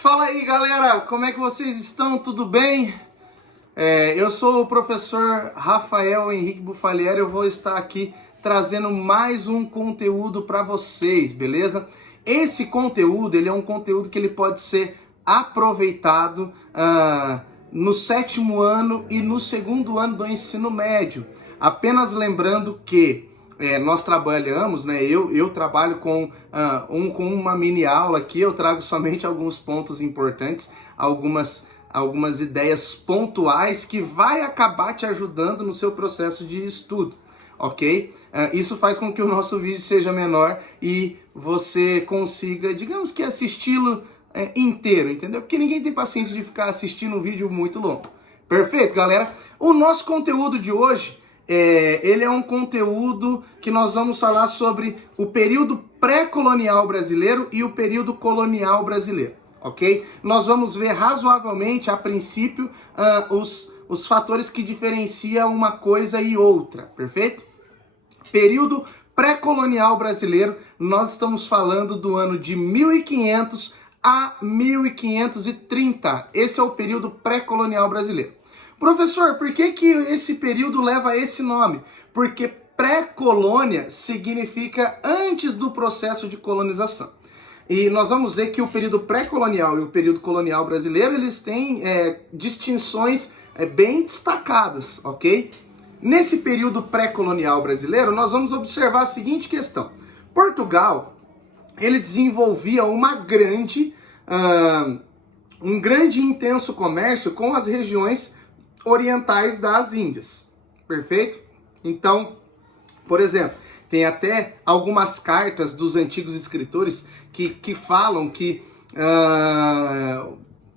Fala aí, galera, como é que vocês estão? Tudo bem? Eu sou o professor Rafael Henrique Bufalieri, eu vou estar aqui trazendo mais um conteúdo para vocês, beleza? Esse conteúdo, ele é um conteúdo que ele pode ser aproveitado no 7º ano e no 2º ano do ensino médio. Apenas lembrando que nós trabalhamos, né? Eu trabalho com uma mini aula aqui, eu trago somente alguns pontos importantes, algumas ideias pontuais que vai acabar te ajudando no seu processo de estudo, ok? Isso faz com que o nosso vídeo seja menor e você consiga, digamos que assisti-lo inteiro, entendeu? Porque ninguém tem paciência de ficar assistindo um vídeo muito longo. Perfeito, galera? O nosso conteúdo de hoje ele é um conteúdo que nós vamos falar sobre o período pré-colonial brasileiro e o período colonial brasileiro, ok? Nós vamos ver razoavelmente, a princípio, os fatores que diferenciam uma coisa e outra, perfeito? Período pré-colonial brasileiro, nós estamos falando do ano de 1500 a 1530. Esse é o período pré-colonial brasileiro. Professor, por que esse período leva esse nome? Porque pré-colônia significa antes do processo de colonização. E nós vamos ver que o período pré-colonial e o período colonial brasileiro, eles têm distinções bem destacadas, ok? Nesse período pré-colonial brasileiro, nós vamos observar a seguinte questão. Portugal, ele desenvolvia um grande e intenso comércio com as regiões orientais das Índias, perfeito? Então, por exemplo, tem até algumas cartas dos antigos escritores que falam que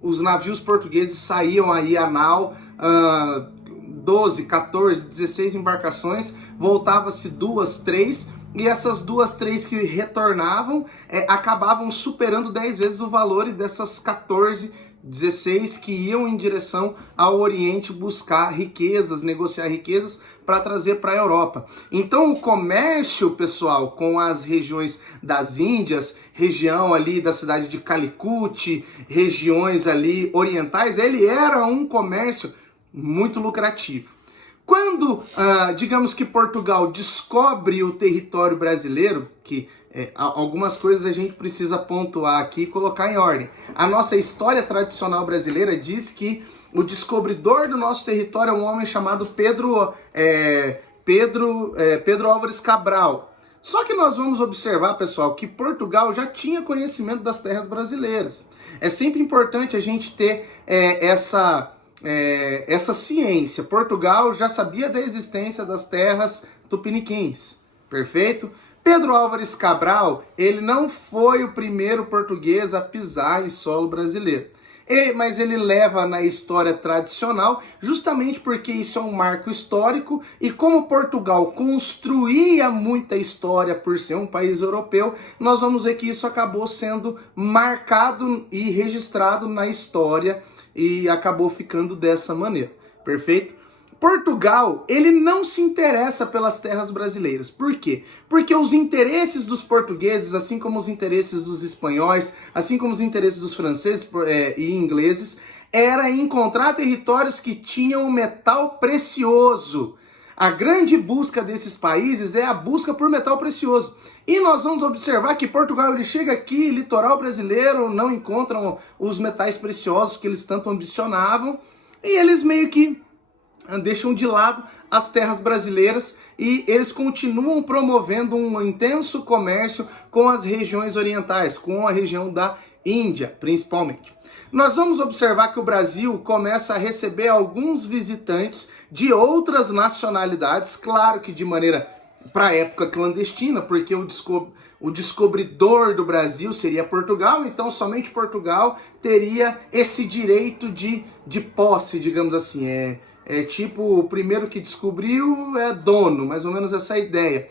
os navios portugueses saíam aí a nau, 12, 14, 16 embarcações, voltava-se 2, 3, e essas 2, 3 que retornavam acabavam superando 10 vezes o valor dessas 14, 16 que iam em direção ao Oriente buscar riquezas, negociar riquezas para trazer para a Europa. Então o comércio, pessoal, com as regiões das Índias, região ali da cidade de Calicut, regiões ali orientais, ele era um comércio muito lucrativo. Quando, digamos que Portugal descobre o território brasileiro, que algumas coisas a gente precisa pontuar aqui e colocar em ordem. A nossa história tradicional brasileira diz que o descobridor do nosso território é um homem chamado Pedro Álvares Cabral. Só que nós vamos observar, pessoal, que Portugal já tinha conhecimento das terras brasileiras. É sempre importante a gente ter essa ciência. Portugal já sabia da existência das terras tupiniquins, perfeito? Pedro Álvares Cabral, ele não foi o primeiro português a pisar em solo brasileiro. Mas ele leva na história tradicional, justamente porque isso é um marco histórico, e como Portugal construía muita história por ser um país europeu, nós vamos ver que isso acabou sendo marcado e registrado na história, e acabou ficando dessa maneira, perfeito? Portugal, ele não se interessa pelas terras brasileiras. Por quê? Porque os interesses dos portugueses, assim como os interesses dos espanhóis, assim como os interesses dos franceses e ingleses, era encontrar territórios que tinham metal precioso. A grande busca desses países é a busca por metal precioso. E nós vamos observar que Portugal, ele chega aqui, litoral brasileiro, não encontram os metais preciosos que eles tanto ambicionavam, e eles meio que deixam de lado as terras brasileiras e eles continuam promovendo um intenso comércio com as regiões orientais, com a região da Índia, principalmente. Nós vamos observar que o Brasil começa a receber alguns visitantes de outras nacionalidades, claro que de maneira, para a época, clandestina, porque o descobridor do Brasil seria Portugal, então somente Portugal teria esse direito de posse, digamos assim, tipo, o primeiro que descobriu é dono, mais ou menos essa ideia.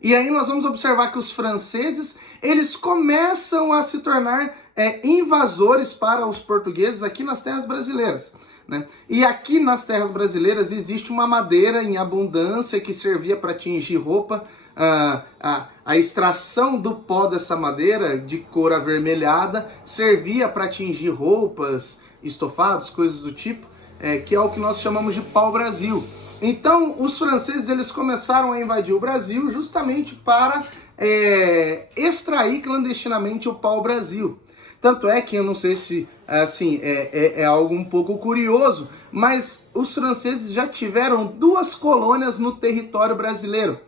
E aí nós vamos observar que os franceses, eles começam a se tornar invasores para os portugueses aqui nas terras brasileiras, né? E aqui nas terras brasileiras existe uma madeira em abundância que servia para tingir roupa a extração do pó dessa madeira de cor avermelhada servia para tingir roupas, estofados, coisas do tipo, que é o que nós chamamos de pau-brasil. Então, os franceses eles começaram a invadir o Brasil justamente para extrair clandestinamente o pau-brasil. Tanto é que eu não sei se assim é algo um pouco curioso, mas os franceses já tiveram 2 colônias no território brasileiro.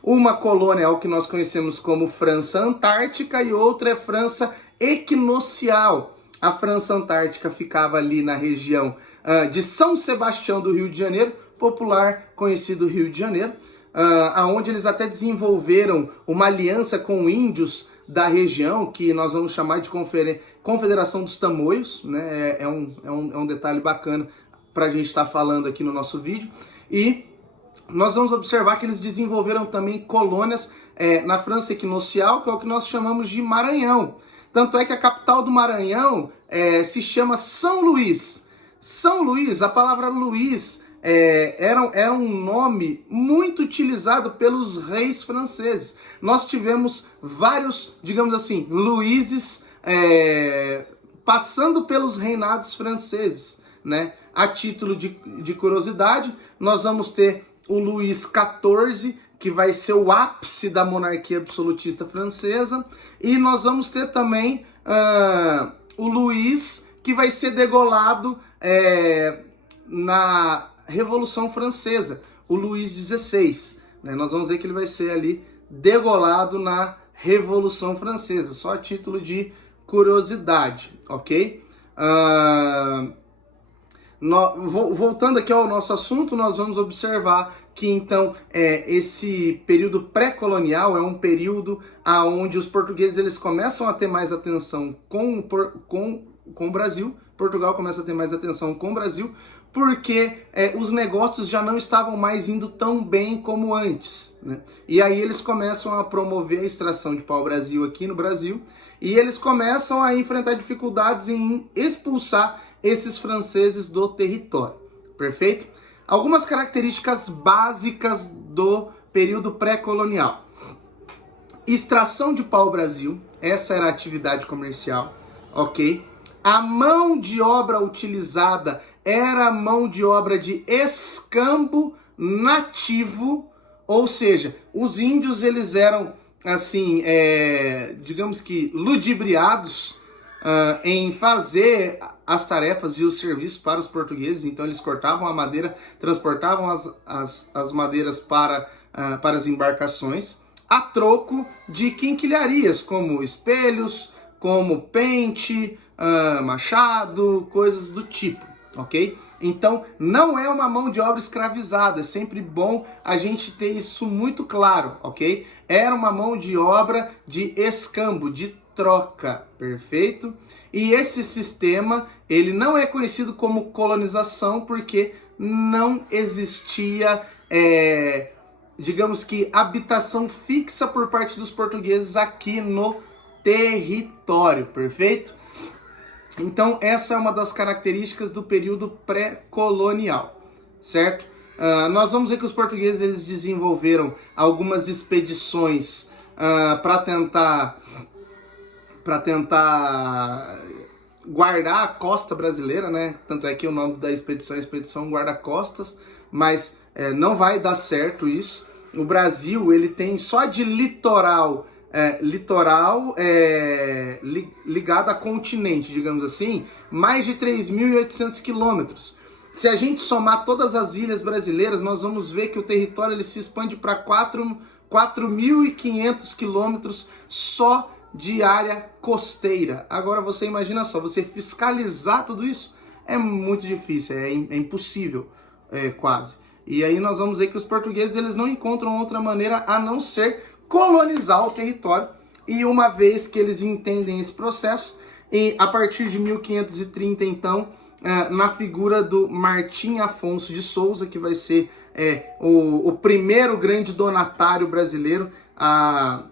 Uma colônia é o que nós conhecemos como França Antártica e outra é França Equinocial. A França Antártica ficava ali na região de São Sebastião do Rio de Janeiro, popular conhecido Rio de Janeiro, aonde eles até desenvolveram uma aliança com índios da região, que nós vamos chamar de Confederação dos Tamoios, né? É um detalhe bacana para a gente estar falando aqui no nosso vídeo. E nós vamos observar que eles desenvolveram também colônias na França Equinocial, que é o que nós chamamos de Maranhão. Tanto é que a capital do Maranhão se chama São Luís. São Luís, a palavra Luís, era um nome muito utilizado pelos reis franceses. Nós tivemos vários, digamos assim, Luíses passando pelos reinados franceses, né? A título de curiosidade, nós vamos ter o Luís XIV, que vai ser o ápice da monarquia absolutista francesa, e nós vamos ter também o Luís, que vai ser degolado na Revolução Francesa, o Luís XVI. Né? Nós vamos ver que ele vai ser ali degolado na Revolução Francesa, só a título de curiosidade, ok? Voltando aqui ao nosso assunto, nós vamos observar que então esse período pré-colonial é um período onde os portugueses eles começam a ter mais atenção com o Brasil. Portugal começa a ter mais atenção com o Brasil, porque os negócios já não estavam mais indo tão bem como antes, né? E aí eles começam a promover a extração de pau-brasil aqui no Brasil, e eles começam a enfrentar dificuldades em expulsar esses franceses do território, perfeito? Algumas características básicas do período pré-colonial. Extração de pau-brasil, essa era a atividade comercial, ok? A mão de obra utilizada era mão de obra de escambo nativo, ou seja, os índios eles eram, assim, digamos que ludibriados em fazer as tarefas e os serviços para os portugueses. Então eles cortavam a madeira, transportavam as madeiras para as embarcações, a troco de quinquilharias, como espelhos, como pente, machado, coisas do tipo, ok? Então, não é uma mão de obra escravizada, é sempre bom a gente ter isso muito claro, ok? Era uma mão de obra de escambo, de troca, perfeito? E esse sistema, ele não é conhecido como colonização, porque não existia, digamos que, habitação fixa por parte dos portugueses aqui no território, perfeito? Então, essa é uma das características do período pré-colonial, certo? Nós vamos ver que os portugueses eles desenvolveram algumas expedições para tentar guardar a costa brasileira, né? Tanto é que o nome da expedição é Expedição Guarda-Costas, mas não vai dar certo isso. O Brasil ele tem só de litoral ligado a continente, digamos assim, mais de 3.800 quilômetros. Se a gente somar todas as ilhas brasileiras, nós vamos ver que o território ele se expande para 4.500 quilômetros só de área costeira. Agora você imagina só, você fiscalizar tudo isso é muito difícil, é impossível, quase. E aí nós vamos ver que os portugueses eles não encontram outra maneira a não ser colonizar o território, e uma vez que eles entendem esse processo, a partir de 1530, então, na figura do Martim Afonso de Souza, que vai ser o primeiro grande donatário brasileiro a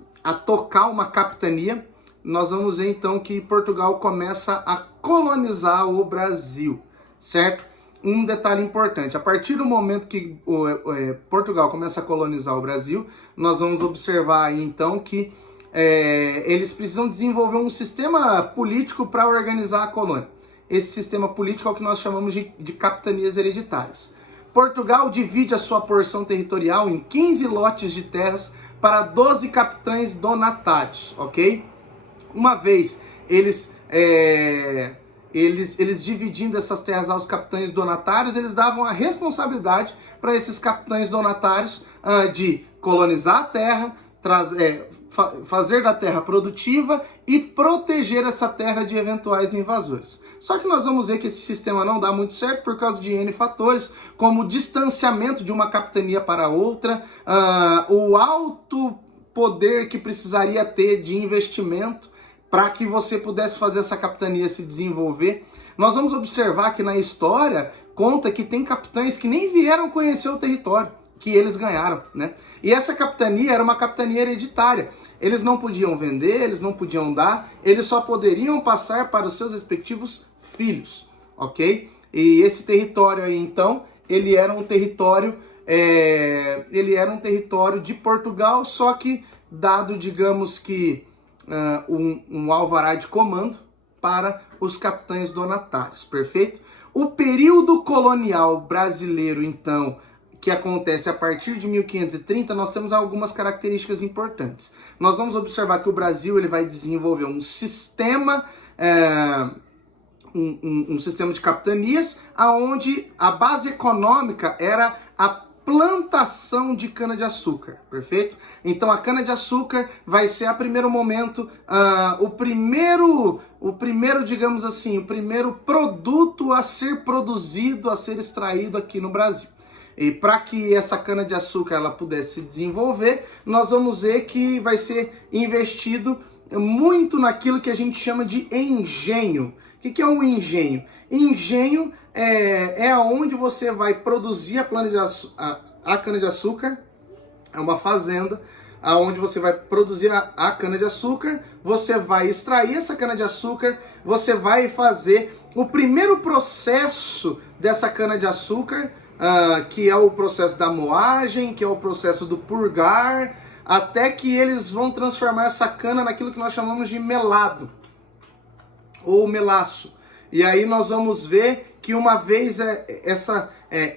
tocar uma capitania, nós vamos ver então que Portugal começa a colonizar o Brasil, certo? um detalhe importante. A partir do momento que Portugal começa a colonizar o Brasil, nós vamos observar aí, então, que eles precisam desenvolver um sistema político para organizar a colônia. Esse sistema político é o que nós chamamos de capitanias hereditárias. Portugal divide a sua porção territorial em 15 lotes de terras para 12 capitães donatários, ok? Uma vez eles dividindo essas terras aos capitães donatários, eles davam a responsabilidade para esses capitães donatários de colonizar a terra, fazer da terra produtiva e proteger essa terra de eventuais invasores. Só que nós vamos ver que esse sistema não dá muito certo por causa de N fatores, como o distanciamento de uma capitania para outra, o alto poder que precisaria ter de investimento para que você pudesse fazer essa capitania se desenvolver. Nós vamos observar que na história conta que tem capitães que nem vieram conhecer o território que eles ganharam, né? E essa capitania era uma capitania hereditária. Eles não podiam vender, eles não podiam dar, eles só poderiam passar para os seus respectivos filhos, ok? E esse território aí, então, ele era um território de Portugal, só que dado, digamos que, um alvará de comando para os capitães donatários, perfeito? O período colonial brasileiro, então, que acontece a partir de 1530, nós temos algumas características importantes. Nós vamos observar que o Brasil ele vai desenvolver um sistema, um sistema de capitanias, onde a base econômica era a plantação de cana-de-açúcar, perfeito? Então a cana-de-açúcar vai ser a primeiro momento o primeiro, digamos assim, o primeiro produto a ser produzido, a ser extraído aqui no Brasil. E para que essa cana-de-açúcar ela pudesse se desenvolver, nós vamos ver que vai ser investido muito naquilo que a gente chama de engenho. O que é um engenho? Engenho é onde você vai produzir a cana-de-açúcar, é uma fazenda, onde você vai produzir a cana-de-açúcar, você vai extrair essa cana-de-açúcar, você vai fazer o primeiro processo dessa cana-de-açúcar, que é o processo da moagem, que é o processo do purgar, até que eles vão transformar essa cana naquilo que nós chamamos de melado, ou melaço. E aí nós vamos ver que uma vez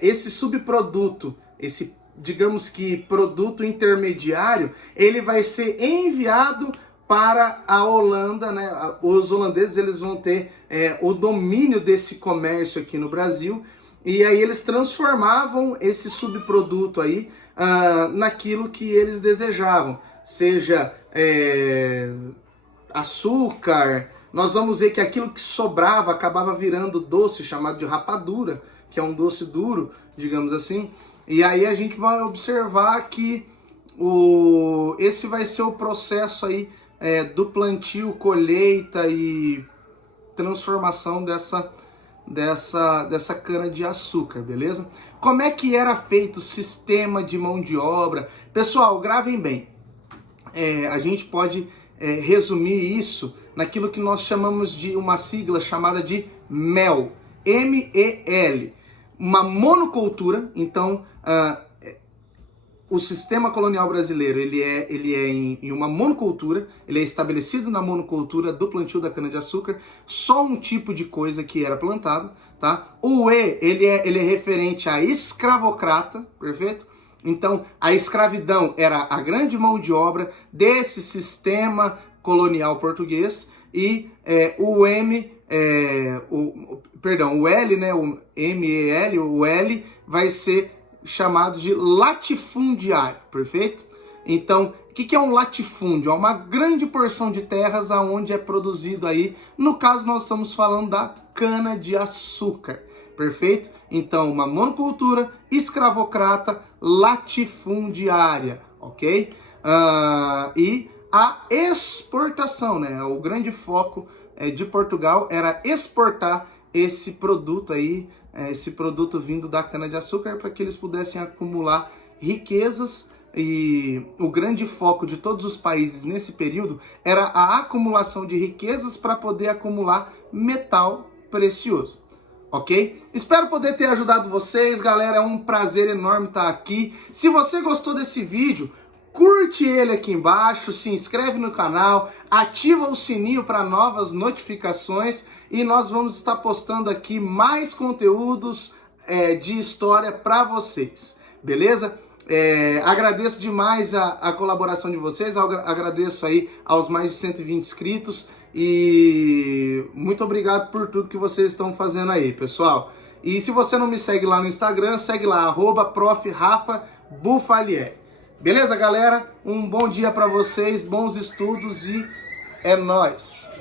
esse subproduto, esse, digamos que, produto intermediário, ele vai ser enviado para a Holanda, né? Os holandeses eles vão ter o domínio desse comércio aqui no Brasil, e aí eles transformavam esse subproduto aí naquilo que eles desejavam, seja açúcar. Nós vamos ver que aquilo que sobrava acabava virando doce, chamado de rapadura, que é um doce duro, digamos assim. E aí a gente vai observar que esse vai ser o processo aí do plantio, colheita e transformação dessa cana de açúcar, beleza? Como é que era feito o sistema de mão de obra? Pessoal, gravem bem. A gente pode resumir isso naquilo que nós chamamos de uma sigla chamada de MEL, M-E-L, uma monocultura. Então, o sistema colonial brasileiro ele é em uma monocultura, ele é estabelecido na monocultura do plantio da cana-de-açúcar, só um tipo de coisa que era plantado, tá? O E, ele é referente à escravocrata, perfeito? Então, a escravidão era a grande mão de obra desse sistema colonial português, e o L, né, o M-E-L, o L vai ser chamado de latifundiário, perfeito? Então, o que é um latifúndio? É uma grande porção de terras onde é produzido aí, no caso nós estamos falando da cana-de-açúcar, perfeito? Então, uma monocultura, escravocrata, latifundiária, ok? E a exportação, né? O grande foco de Portugal era exportar esse produto aí, esse produto vindo da cana-de-açúcar, para que eles pudessem acumular riquezas. E o grande foco de todos os países nesse período era a acumulação de riquezas para poder acumular metal precioso. ok? Espero poder ter ajudado vocês, galera, é um prazer enorme estar aqui. Se você gostou desse vídeo, curte ele aqui embaixo, se inscreve no canal, ativa o sininho para novas notificações e nós vamos estar postando aqui mais conteúdos de história para vocês, beleza? Agradeço demais a colaboração de vocês, agradeço aí aos mais de 120 inscritos e muito obrigado por tudo que vocês estão fazendo aí, pessoal. E se você não me segue lá no Instagram, segue lá, @Prof. Rafa Buffalier. Beleza, galera? Um bom dia para vocês, bons estudos e é nóis!